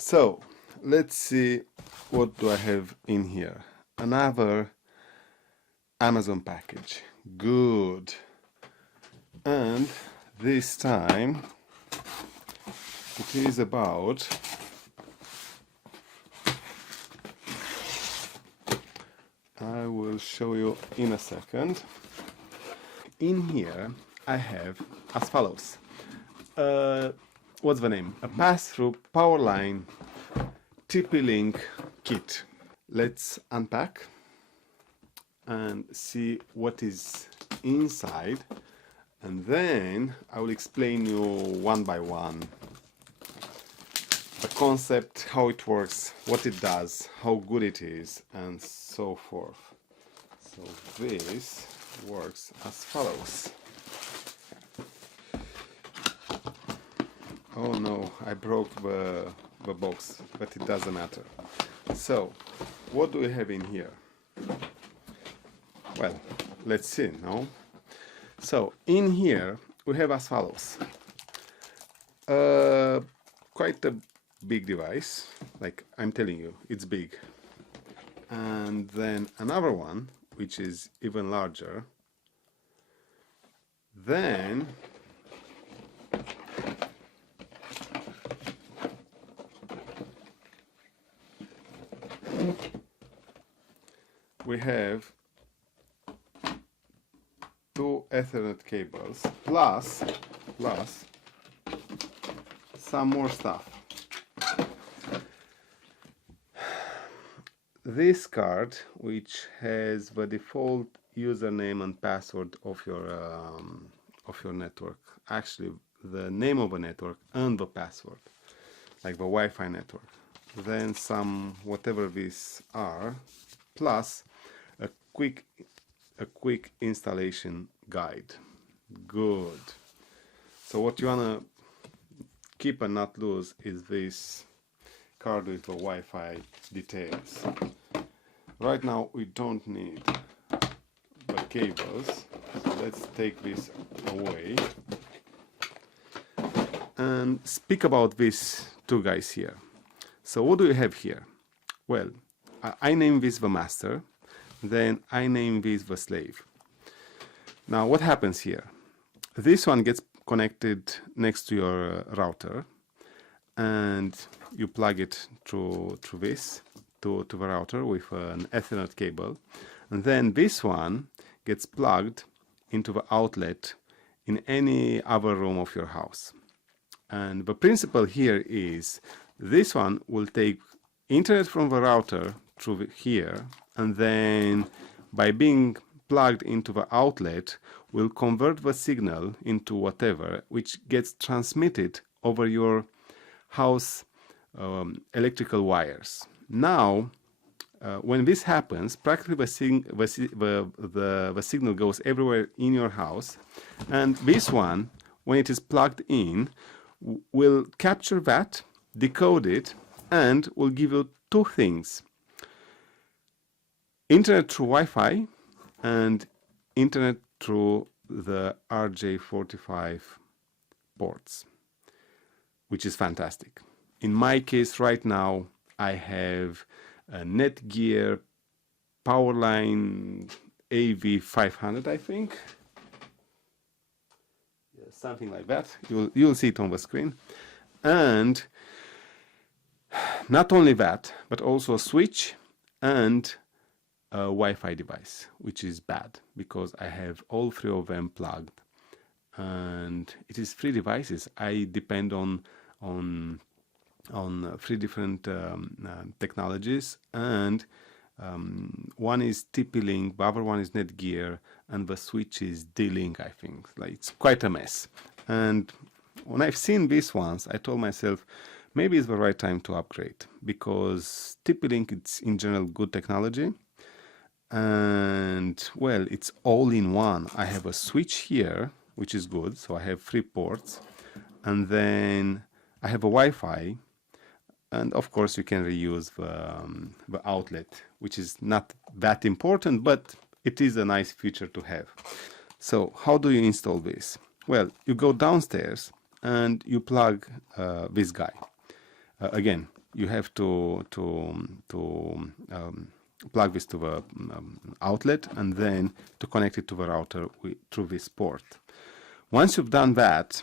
So let's see, what do I have in here? Another Amazon package. Good. And this time it is about I will show you in a second. In here I have as follows. What's the name? A pass-through Powerline TP Kit. Let's unpack and see what is inside, and then I will explain you one by one the concept, how it works, what it does, how good it is, and so forth. So this works as follows. Oh no, I broke the box, but it doesn't matter. So, what do we have in here? Well, let's see, no? So, in here we have as follows. Quite a big device, like I'm telling you, it's big. And then another one, which is even larger. Then we have two Ethernet cables plus some more stuff. This card, which has the default username and password of your network, actually the name of the network and the password, like the Wi-Fi network. Then some whatever these are, plus a quick installation guide. Good. So what you wanna keep and not lose is this card with the Wi-Fi details. Right now we don't need the cables, so let's take this away and speak about these two guys here. So what do we have here? Well, I name this the master, then I name this the slave. Now what happens here? This one gets connected next to your router, and you plug it through this to the router with an Ethernet cable, and then this one gets plugged into the outlet in any other room of your house. And the principle here is this one will take internet from the router through here, and then by being plugged into the outlet will convert the signal into whatever, which gets transmitted over your house electrical wires. Now when this happens, practically the signal goes everywhere in your house, and this one, when it is plugged in, will capture that, decode it, and will give you two things: internet through Wi-Fi and internet through the RJ45 ports, which is fantastic. In my case right now I have a Netgear Powerline AV500, I think. Yeah, something like that. You'll see it on the screen. And not only that, but also a switch and a Wi-Fi device, which is bad because I have all three of them plugged, and it is three devices. I depend on three different technologies, and one is TP-Link, the other one is Netgear, and the switch is D-Link, I think. Like, it's quite a mess. And when I've seen these ones, I told myself maybe it's the right time to upgrade, because TP-Link, it's in general good technology, and well, it's all in one. I have a switch here, which is good, so I have 3 ports, and then I have a Wi-Fi, and of course you can reuse the outlet, which is not that important, but it is a nice feature to have. So how do you install this? Well, you go downstairs and you plug this guy. Again, you have to plug this to the outlet and then to connect it to the router through this port. Once you've done that,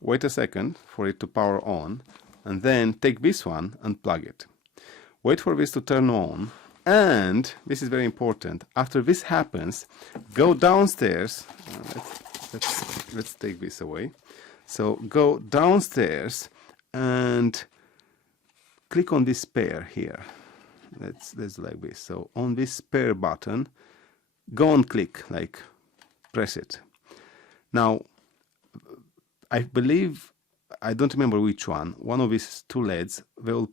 wait a second for it to power on, and then take this one and plug it. Wait for this to turn on, and this is very important. After this happens, go downstairs. Let's take this away. So go downstairs and click on this pair here. Let's like this. So on this pair button, go and click, like press it. Now, I believe, I don't remember which one of these two LEDs will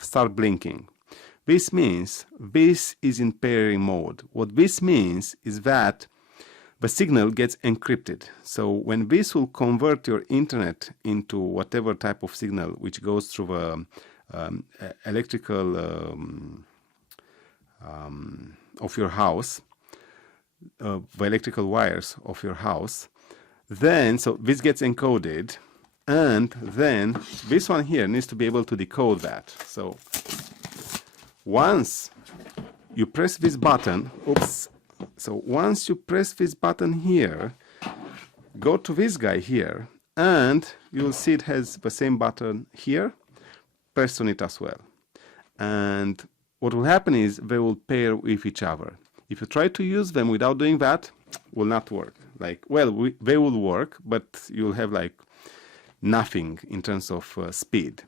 start blinking. This means this is in pairing mode. What this means is that the signal gets encrypted. So when this will convert your internet into whatever type of signal which goes through the electrical of your house, the electrical wires of your house, then so this gets encoded, and then this one here needs to be able to decode that. So once you press this button, so once you press this button here, go to this guy here, and you'll see it has the same button here. Press on it as well, and what will happen is they will pair with each other. If you try to use them without doing that, will not work. Like, well, they will work, but you'll have like nothing in terms of speed.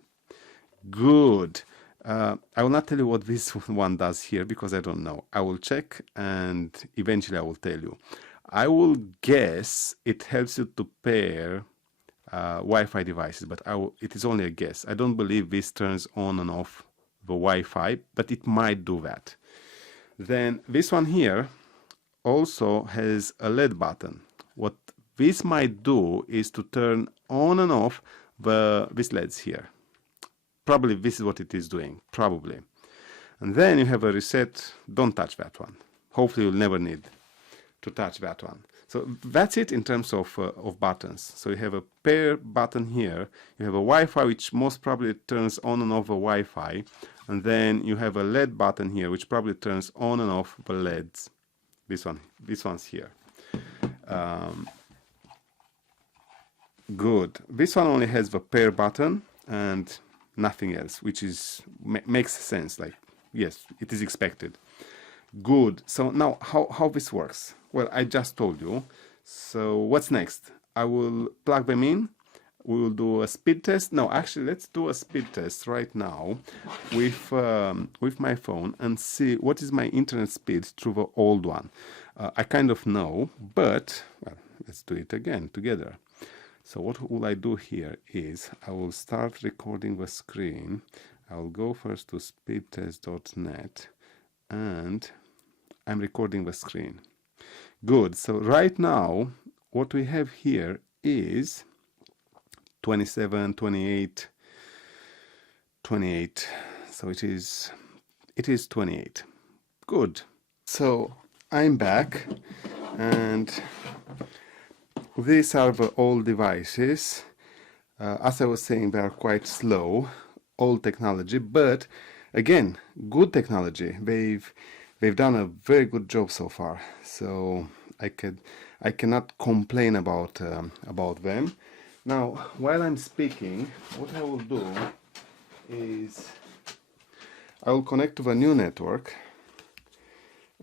Good. I will not tell you what this one does here because I don't know. I will check and eventually I will tell you. I will guess it helps you to pair Wi-Fi devices, but it is only a guess. I don't believe this turns on and off the Wi-Fi, but it might do that. Then this one here also has a LED button. What this might do is to turn on and off these LEDs here. Probably this is what it is doing, probably. And then you have a reset. Don't touch that one. Hopefully you'll never need to touch that one. So that's it in terms of buttons. So you have a pair button here, you have a Wi-Fi which most probably turns on and off the Wi-Fi, and then you have a LED button here which probably turns on and off the LEDs. This one's here. Good. This one only has the pair button and nothing else, which is makes sense. Like, yes, it is expected. Good. So now how this works? Well, I just told you. So what's next? I will plug them in. We will do a speed test. No, actually, let's do a speed test right now with my phone and see what is my internet speed through the old one. I kind of know, but well, let's do it again together. So what will I do here is I will start recording the screen. I will go first to speedtest.net and I'm recording the screen. Good. So right now what we have here is 27, 28, 28. So it is 28. Good. So I'm back, and these are the old devices. As I was saying, they are quite slow, old technology, but again, good technology. They've done a very good job so far. So I cannot complain about them. Now, while I'm speaking, what I will do is I will connect to the new network,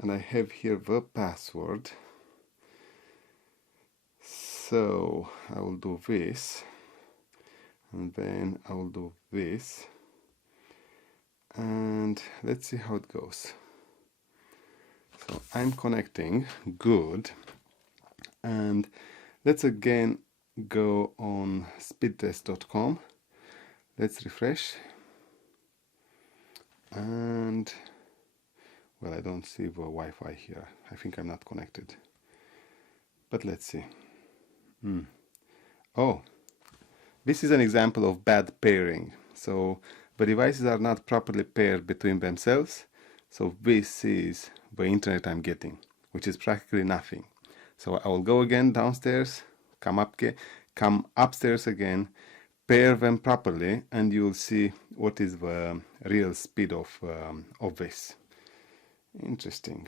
and I have here the password. So I will do this, and then I will do this, and let's see how it goes. So I'm connecting. Good. And let's again go on speedtest.com. Let's refresh, and well, I don't see the Wi-Fi here. I think I'm not connected, but let's see. Oh, this is an example of bad pairing. So the devices are not properly paired between themselves. So this is the internet I'm getting, which is practically nothing. So I will go again downstairs, come upstairs again, pair them properly and you'll see what is the real speed of this. Interesting.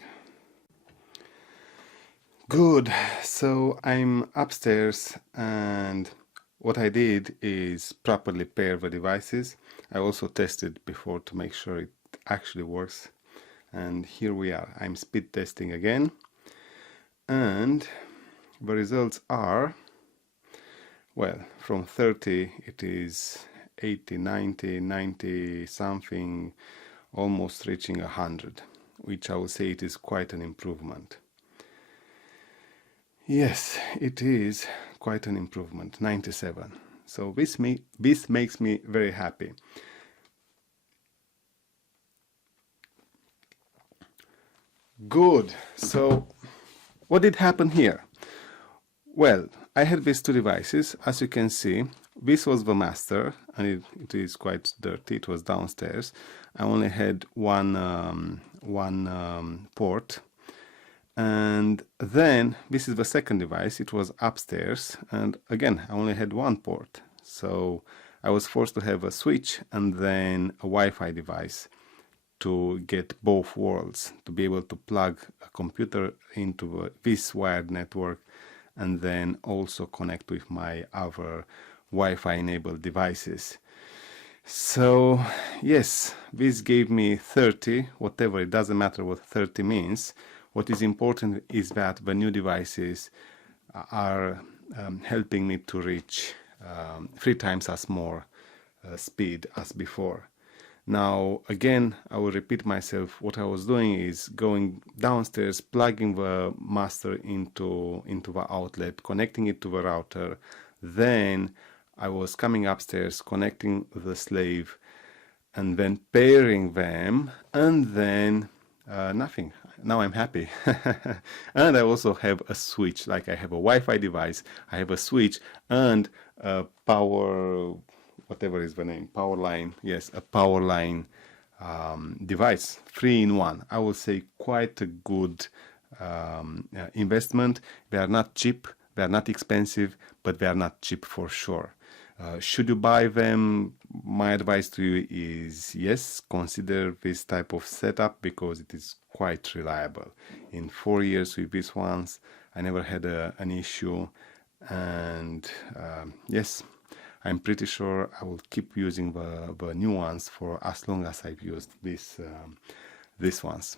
Good. So I'm upstairs and what I did is properly pair the devices. I also tested before to make sure it actually works. And here we are. I'm speed testing again. And the results are, well, from 30 it is 80, 90, 90 something, almost reaching 100, which I would say it is quite an improvement. Yes, it is quite an improvement, 97. So this makes me very happy. Good. So what did happen here? Well, I had these two devices. As you can see, this was the master, and it is quite dirty. It was downstairs. I only had one port. And then this is the second device. It was upstairs, and again I only had one port, so I was forced to have a switch and then a Wi-Fi device to get both worlds, to be able to plug a computer into this wired network and then also connect with my other Wi-Fi enabled devices. So yes, this gave me 30, whatever, it doesn't matter what 30 means. What is important is that the new devices are helping me to reach 3 times as more speed as before. Now again, I will repeat myself. What I was doing is going downstairs, plugging the master into the outlet, connecting it to the router. Then I was coming upstairs, connecting the slave, and then pairing them, and then nothing. Now I'm happy. And I also have a switch, like I have a Wi-Fi device, I have a switch and a power, whatever is the name, Powerline, yes, a Powerline device, 3-in-1. I would say quite a good investment. They are not cheap, they are not expensive, but they are not cheap for sure. Should you buy them? My advice to you is yes, consider this type of setup because it is quite reliable. In 4 years with these ones, I never had an issue, and yes, I'm pretty sure I will keep using the new ones for as long as I've used these ones.